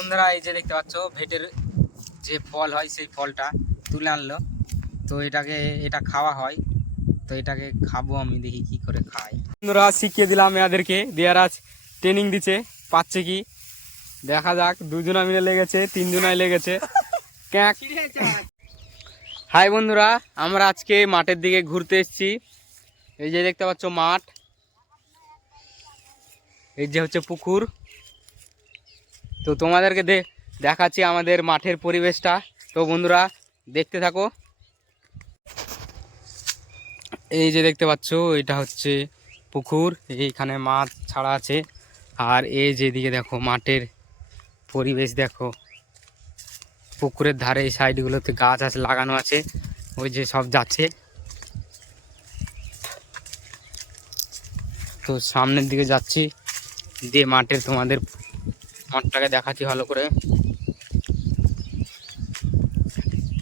বন্ধুরা এই যে দেখতে পাচ্ছ ভেটের যে ফল হয় সেই ফলটা তুলে আনলো। তো এটাকে এটা খাওয়া হয়। তো এটাকে খাব আমি দেখি কি করে খাই বন্ধুরা শিখিয়ে দিলাম এদেরকে। দেয়ার আজ ট্রেনিং দিচ্ছে পাচ্ছে কি? দেখা যাক দুজনা মিলে লেগেছে তিনজনায় লেগেছে। হাই বন্ধুরা আমরা আজকে মাঠের দিকে ঘুরতে এসেছি। এই যে দেখতে পাচ্ছ মাঠ। এই যে হচ্ছে পুকুর। তো তোমাদেরকে দেখাচ্ছি আমাদের মাঠের পরিবেশটা। তো বন্ধুরা, দেখতে থাকো। এই যে দেখতে পাচ্ছ, এটা হচ্ছে পুকুর। এইখানে মাছ ছাড়া আছে। আর এই যে দিকে দেখো, মাঠের পরিবেশ দেখো। পুকুরের ধারে এই সাইডগুলোতে গাছ আছে লাগানো আছে। ওই যে সব যাচ্ছে। তো সামনের দিকে যাচ্ছি। দিয়ে মাঠের তোমাদের মাঠটাকে দেখাচ্ছি ভালো করে।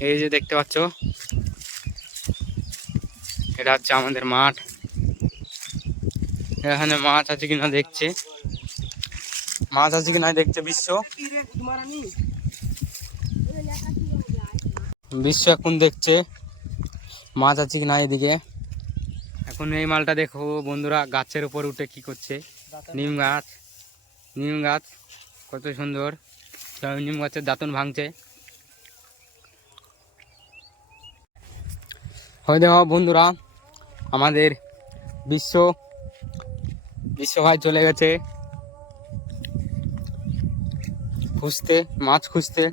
এই যে দেখতে পাচ্ছ, এটা হচ্ছে আমাদের মাঠ। এখানে মাছ আছে কিনা দেখছে। মাছ আছে কিনা দেখছে বিশ্ব। বিশ্ব এখন দেখছে মাছ আছে কিনা এদিকে। এখন এই মালটা দেখো বন্ধুরা, গাছের উপর উঠে কি করছে? নিম গাছ। নিম গাছ। কত সুন্দর। নিম গাছের দাঁতন ভাঙছে। হয় দেখো বন্ধুরা, আমাদের বিশ্ব বিশ্বভাই চলে গেছে। খুঁজতে, মাছ খুঁজতে।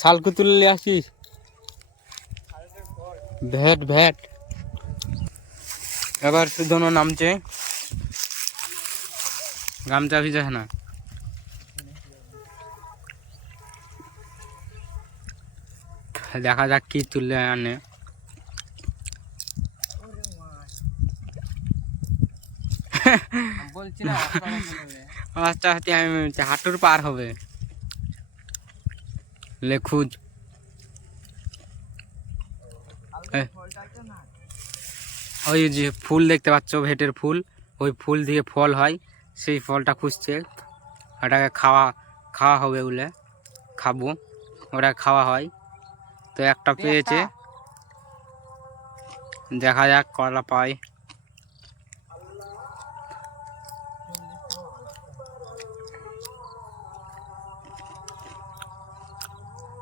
শালকু তুলে আসিস ভ্যাট ভ্যাট এবার শুধু নামছে। গামছা ভিজাস না। দেখা যাক কি তুলে আনে। আস্তে আমি হাঁটুর পার হবে। লেখুজ ওই যে ফুল দেখতে পাচ্ছ ভেটের ফুল। ওই ফুল দিয়ে ফল হয়। সেই ফলটা খুঁজছে। ওটাকে খাওয়া খাওয়া হবে বলে খাব। ওটা খাওয়া হয়। তো একটা পেয়েছে। দেখা যাক কলা পায়।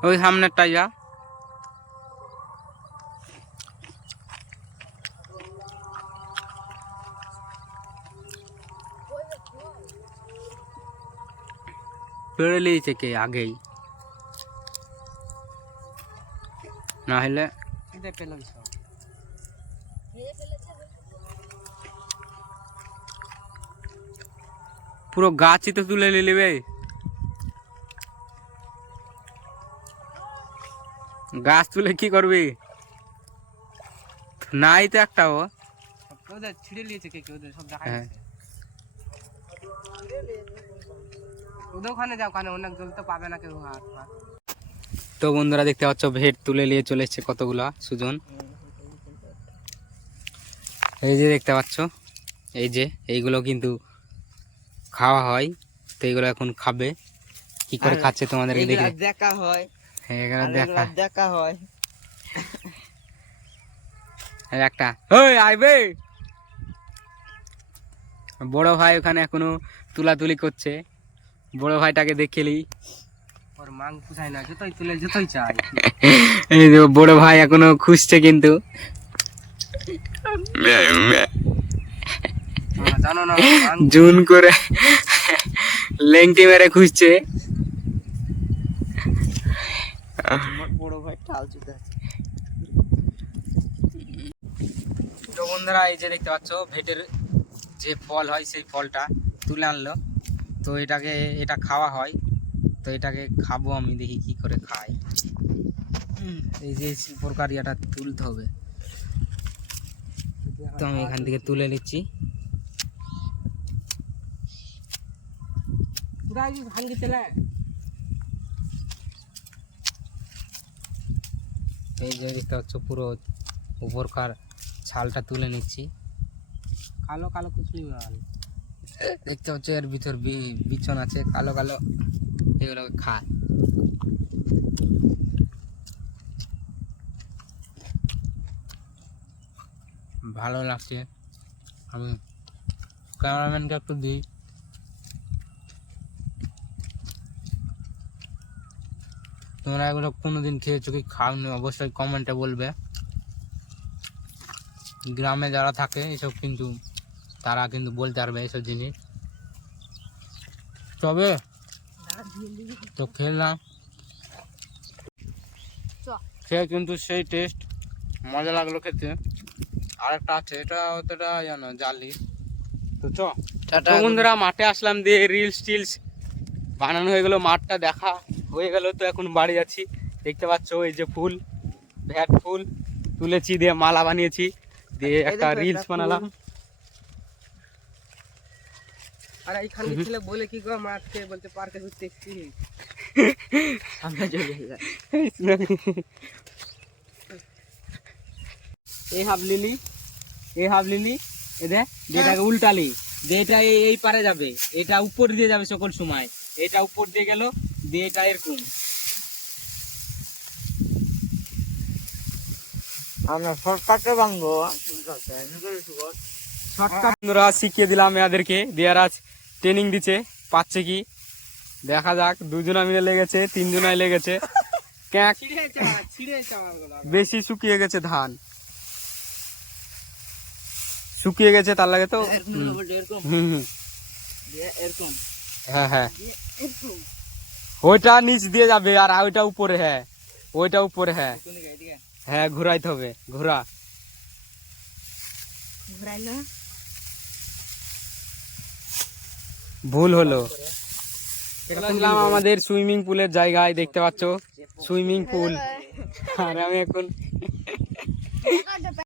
ওই সামনেরটা যা। পেড়ে নিয়েছে কে? আগেই। না হলে পুরো গাছই তো তুলে নিলিবে গাছ তুলে কি করবি? নাই তো একটা ও। ছিঁড়ে নিয়েছে কে কে? ওদের সব দেখা হ্যাঁ। ওদের ওখানে যাও ওখানে অনেক জল তো পাবে না কেউ হাত তো বন্ধুরা দেখতে পাচ্ছ ভেট তুলে নিয়ে চলে এসছে কতগুলা সুজন? এই যে দেখতে পাচ্ছ এই যে এইগুলো কিন্তু খাওয়া হয় তো এইগুলো এখন খাবে। কি করে খাচ্ছে তোমাদেরকে দেখে। দেখা হয়। হ্যাঁ, এগুলো দেখা। দেখা হয়। একটা। ওই আইবে! বড় ভাই ওখানে এখনও তুলাতুলি করছে। বড় ভাইটাকে দেখেলি। ওর মাং পুষায় না যতই তুলে যতই চাই। এই যে বড় ভাই এখনও খুঁজছে কিন্তু। জানো না মাং জুন করে লেংটি মেরে খুঁজছে। বড় ভাই টাল চুতে আছে। তো বন্ধুরা এই যে দেখতে পাচ্ছ ভেটের যে ফল হয় সেই ফলটা তুলে আনলো। তো এটাকে এটা খাওয়া হয়। তো এটাকে খাব আমি দেখি কি করে খাই। এই যে প্রকারিয়াটা তুলতে হবে। তো আমি এখান থেকে তুলে নিচ্ছি। এই যে দেখতে পাচ্ছ পুরো উপরকার ছালটা তুলে নিচ্ছি। কালো কালো কুচলি মাল। দেখতে পাচ্ছ এর ভিতর বিছন আছে, কালো কালো এগুলো খায় ভালো লাগছে। আমি ক্যামেরাম্যানকে একটু দিই। তোমরা এগুলো কোনোদিন খেয়েছো কি খাওনি? অবশ্যই কমেন্টে বলবে। গ্রামে যারা থাকে, এসব কিন্তু তারা কিন্তু বলতে পারবে এইসব জিনিস। তবে তো খেললাম খেয়ে কিন্তু সেই টেস্ট মজা লাগল খেতে। আরেকটা আছে এটা অতটা জানো জালি। তো চ। বন্ধুরা মাঠে আসলাম দিয়ে রিলস টিলস বানানো হয়ে গেলো মাঠটা দেখা হয়ে গেল তো এখন বাড়ি যাচ্ছি দেখতে পাচ্ছ এই যে ফুল ভ্যাট ফুল তুলেছি দিয়ে মালা বানিয়েছি। দিয়ে একটা রিলস বানালাম। আর এইখানে ছেলে বলে কি গো মাঠকে বলতে পার্কে ঘুরতে এসেছি। চলে এই হাফ লিলি এই হাফ লিলি এ দেখ যেটাকে উল্টালি। দিয়ে এটা এই পারে যাবে এটা উপর দিয়ে যাবে সকল সময়। এটা উপর দিয়ে গেল দিয়ে এটা এরকম। আমরা শর্টকাটে ভাঙবো। শর্টকাট শিখিয়ে দিলাম এদেরকে। আজ ট্রেনিং দিচ্ছে পাচ্ছে কি? দেখা যাক দুজনা মিলে লেগেছে তিনজনায় লেগেছে। ক্যাক। বেশি শুকিয়ে গেছে ধান। শুকিয়ে গেছে তার লাগে তো? হুম। হুম হুম। হ্যাঁ হ্যাঁ। ওইটা নিচ দিয়ে যাবে আর ওইটা উপরে হ্যাঁ। ওইটা উপরে হ্যাঁ। হ্যাঁ ঘুরাইতে হবে। ঘোরা। ঘুরাইলো। ভুল হলো। আসলাম আমাদের সুইমিং পুলের জায়গায় দেখতে পাচ্ছ? Swimming pool. আর আমি এখন